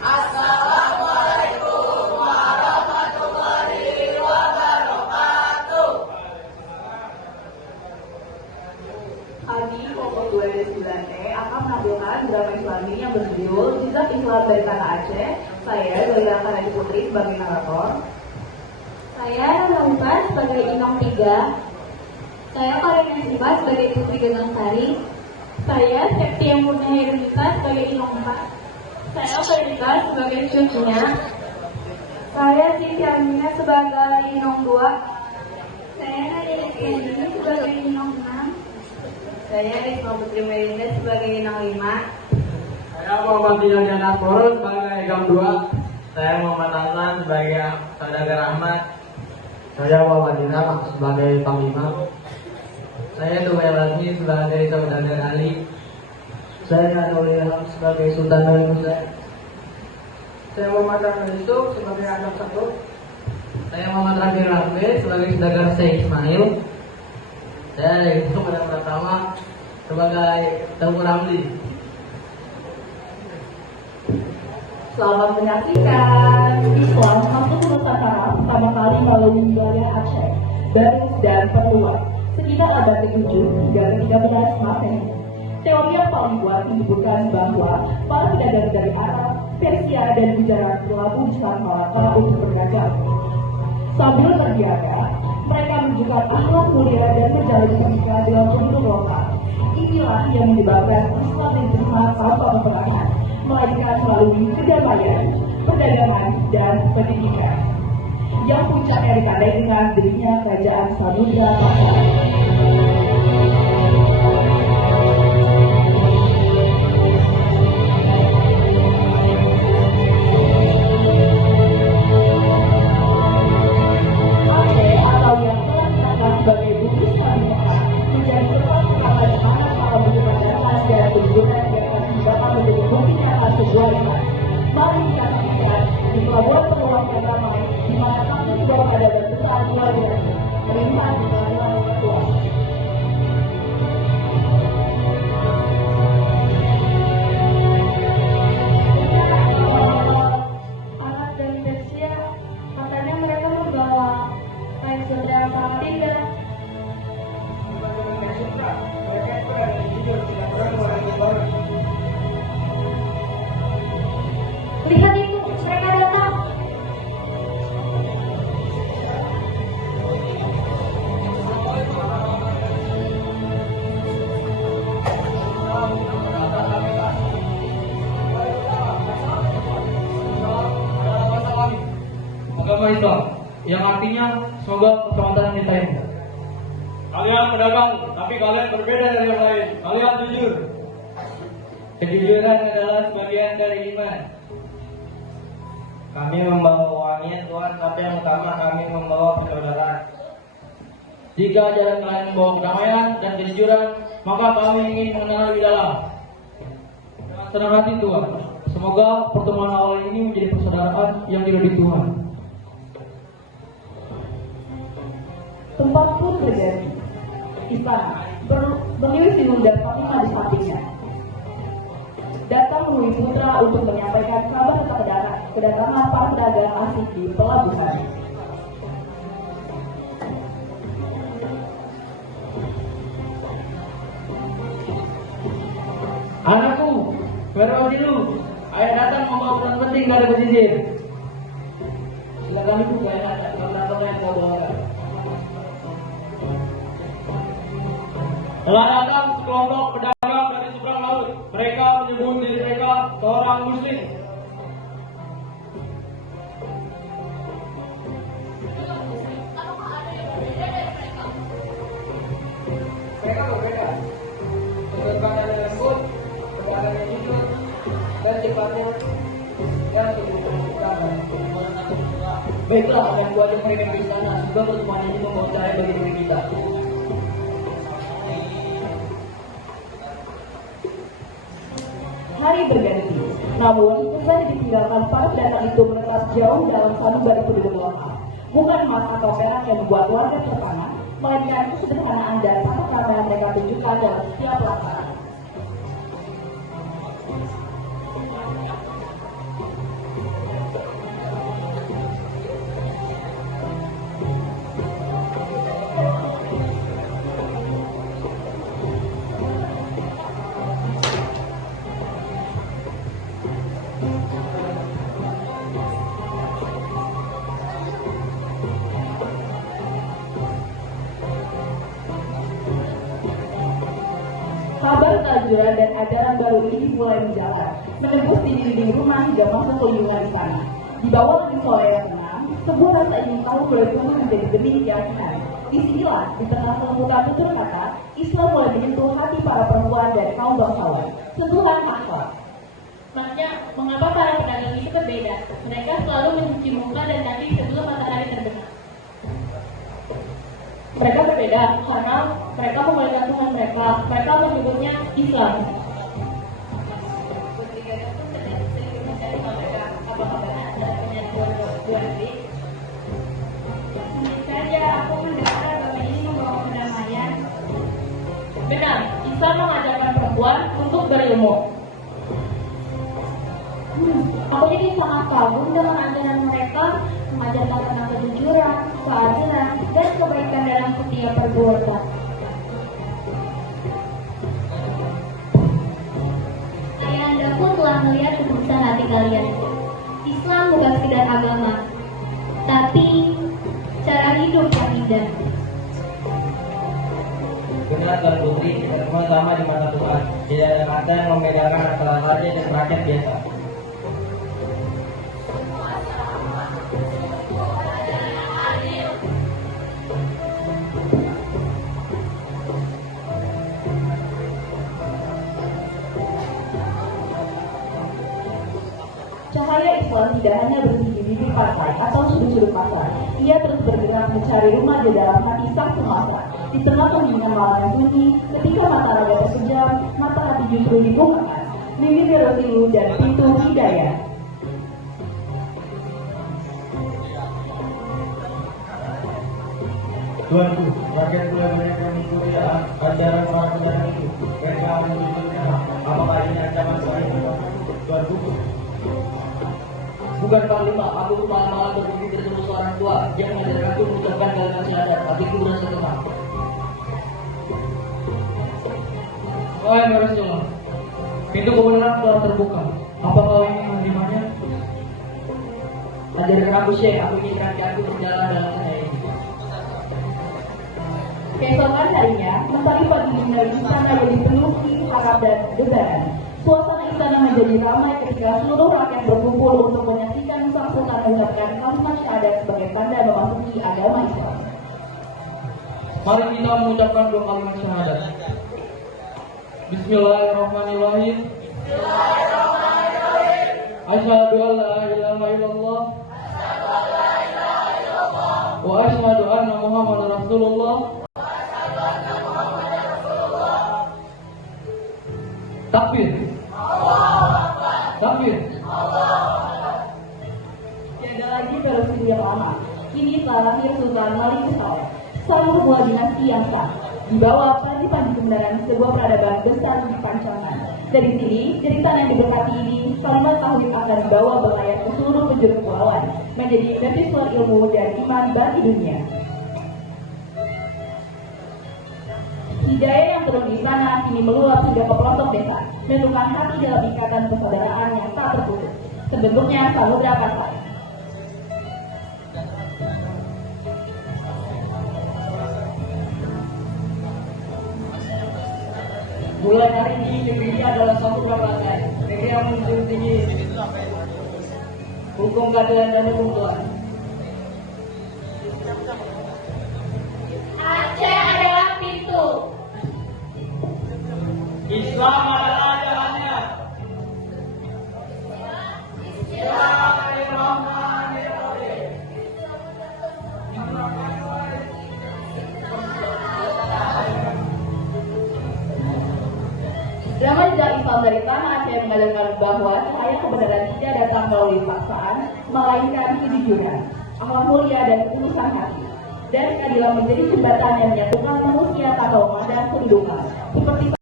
Assalamualaikum warahmatullahi wabarakatuh. Kami kelompok 2 dari 9E akan menampilkan drama Islami yang berjudul Jejak Islam dari Tanah Aceh. Saya Zoya Kanadi Putri sebagai narator. Saya Nurulifah sebagai Inong 3. Saya Karina Siva sebagai Putri Genang Sari. Saya Septia Murniairunisa sebagai Inong 4. Saya Ferdita sebagai cucunya. Saya Siti Amina sebagai Inong 2. Saya Nadia Kendi sebagai Inong 6. Saya Risma Putri Melinda sebagai Inong 5. Saya Muhammad Diana Poro sebagai Gam 2. Saya Muhammad Hasan sebagai Saudagar Ahmad. Saya Muhammad Dina sebagai Panglima. Saya Duwaya Lasmi sebagai Saudagar Ali. Saya Nurul Ilham sebagai Sultan Nabi Musa. Saya Muhammad Rahman Yusuf sebagai anak 1. Saya Muhammad Rafi Rahmi sebagai Saudagar Syekh Ismail. Saya Yusuf yang pertama sebagai Tengku Ramli. Selamat menyaksikan. Islam masuk Nusantara pertama kali melalui wilayah Aceh, Darus dan Perluan sekitar abad ke-7 hingga ke-13 Masehi. Teori yang paling kuat menyebutkan bahwa para pedagang dari Arab, Persia, dan Gujarat berlabuh di Selat Malaka untuk berdagang. Sambil berniaga, mereka menunjukkan akhlak mulia dan menjalin pernikahan dengan penduduk lokal. Inilah yang menyebabkan Islam yang berusaha tanpa peperangan, melainkan melalui kedamaian, perdagangan, dan pendidikan. Yang puncaknya ditandai dengan dirinya kerajaan Samudra Pasar. Aceh atau yang telah dikenal sebagai bumi Islam menjadi tempat pertama di mana para penduduk khas dan pendudukan yang akan menyebabkan menjadi bumi yang akan sebuah iman. Mari kita saksikan di pelabuhan Perluan yang ramai, di mana kami dibawa pada besar luar biasa, melihat di pelabuhan Perluan. Anak dari Persia, katanya mereka membawa kain saudara sama Dinda. Lihat itu, mereka datang. Agama Islam yang artinya semoga keselamatan kita ini. Kalian pedagang, tapi kalian berbeda dari yang lain. Kalian jujur. Kejujuran adalah sebagian dari iman. Kami membawa uangnya Tuhan, tapi yang utama kami membawa persaudaraan. Jika jalan kalian membawa kedamaian dan kejujuran, maka kami ingin mengenal lebih dalam. Senang hati Tuhan. Semoga pertemuan awal ini menjadi persaudaraan yang diridhoi Tuhan. Tempat pun terjadi. Istana berdiri Sinun dan Fatimah di sampingnya. Datang menemui putra untuk menyampaikan kabar tentang kedatangan para pedagang asing di pelabuhan. Anakku, baru dulu. Ayah datang membawa pesan penting dari pesisir. Silakan dibuka ya, karena yang kau bawakan. Telah datang sekelompok pedagang dari seberang laut. Mereka menyebut diri mereka seorang muslim. Mereka berbeda. Keberkatannya lembut, keberkatannya jujur, dan sifatnya yang sebut-sebutkan. Baiklah, akan kuajak mereka di sana. Semoga pertemuan ini membawa cahaya bagi diri kita. Hari berganti, namun usai ditinggalkan para pedagang itu menetap jauh dalam sanubari penduduk lokal. Bukan emas atau perak yang membuat warga terpana, melainkan kesederhanaan dan tata krama yang mereka tunjukkan dalam setiap langkah. Kabar kejujuran dan ajaran baru ini mulai menjalar, menembus dinding-dinding rumah hingga masuk ke lingkungan istana. Di bawah langit sore yang tenang, sebuah rasa ingin tahu mulai tumbuh menjadi benih keyakinan. Disinilah, di tengah kelembutan tutur kata, Islam mulai menyentuh hati para perempuan dan kaum bangsawan. Sentuhan makhluk. Maknya, mengapa para pedagang itu berbeda? Mereka selalu mencuci muka dan kaki sebelum matahari terbenam. Mereka berbeda karena mereka memuliakan Tuhan mereka. Mereka menyebutnya Islam. Putri Gadang pun sedikit mencari mereka. Apakah benar ada penyatuan dua negeri? Mungkin saja aku mendengar agama ini membawa perdamaian. Benar, Islam mengajarkan perempuan untuk berilmu. Aku jadi sangat kagum dengan ajaran mereka mengajarkan tentang kejujuran, keadilan, dan kebaikan dalam setiap perbuatan. Ayahanda pun telah melihat ketulusan hati kalian. Islam bukan sekedar agama, tapi cara hidup yang indah. Benar Tuan Putri, kita semua sama di mata Tuhan. Tidak ada kata yang membedakan antara raja dan rakyat biasa. Cahaya Islam tidak hanya berhenti di bibir pantai atau sudut-sudut pasar. Ia terus bergerak mencari rumah di dalam hati sang penguasa. Di tengah keheningan malam yang sunyi, ketika mata raga terpejam, mata hati justru dibukakan. Mimpi Rasul dan pintu hidayah. Tuanku, rakyat mulai banyak yang mengikuti ajaran para penjahat itu. Mereka menuntutnya. Apakah ini ancaman saya? Tuanku, Bukan Panglima, aku malam-malam bermimpi bertemu seorang tua. Dia mengajarkanku mengucapkan kalimat syahadat. Hatiku merasa tenang. wahai Rasulullah, pintu kebenaran telah terbuka. Apa kau ingin menerimanya? Ajarkan aku Syekh, aku inginkan aku berjalan dalam cahaya ini. Keesokan harinya, mentari pagi dari istana jadi penuh harap dan debaran. Suasana istana menjadi ramai ketika seluruh rakyat berkumpul untuk menyaksikan sang sultan mengucapkan kalimat syahadat sebagai tanda memasuki agama Islam. Mari kita mengucapkan dua kalimat syahadat. Bismillahirrahmanirrahim. Asyhadu an la ilaha illallah. Wa asyhadu anna Muhammadar Rasulullah. Takbir. Takbir. Tiada lagi versi yang lama. Kini telah lahir Sultan Malik Saleh, sang sebuah dinasti yang sah. Di bawah panji-panji kebenaran sebuah peradaban besar di Pancangan. Dari sini, cerita yang diberkati ini, kalimat tauhid akan dibawa berlayar ke seluruh penjuru kepulauan, menjadi mercusuar ilmu dan iman bagi dunia. Hidayah yang turun di sana kini meluap hingga ke pelosok desa, menentukan hati dalam ikatan persaudaraan yang tak terputus. Sebentuknya samudra pasai. Mulai hari ini negeri ini adalah samudra pasai. Negeri yang menjunjung tinggi hukum keadilan dan hukum Tuhan. Aceh adalah pintu. Islam adalah ajarannya. Drama jejak Islam dari tanah Aceh mengajarkan bahwa cahaya kebenaran tidak datang melalui paksaan, melainkan kejujuran, akhlak mulia dan ketulusan hati. Dan keadilan menjadi jembatan yang menyatukan manusia tanpa memandang kedudukan. Seperti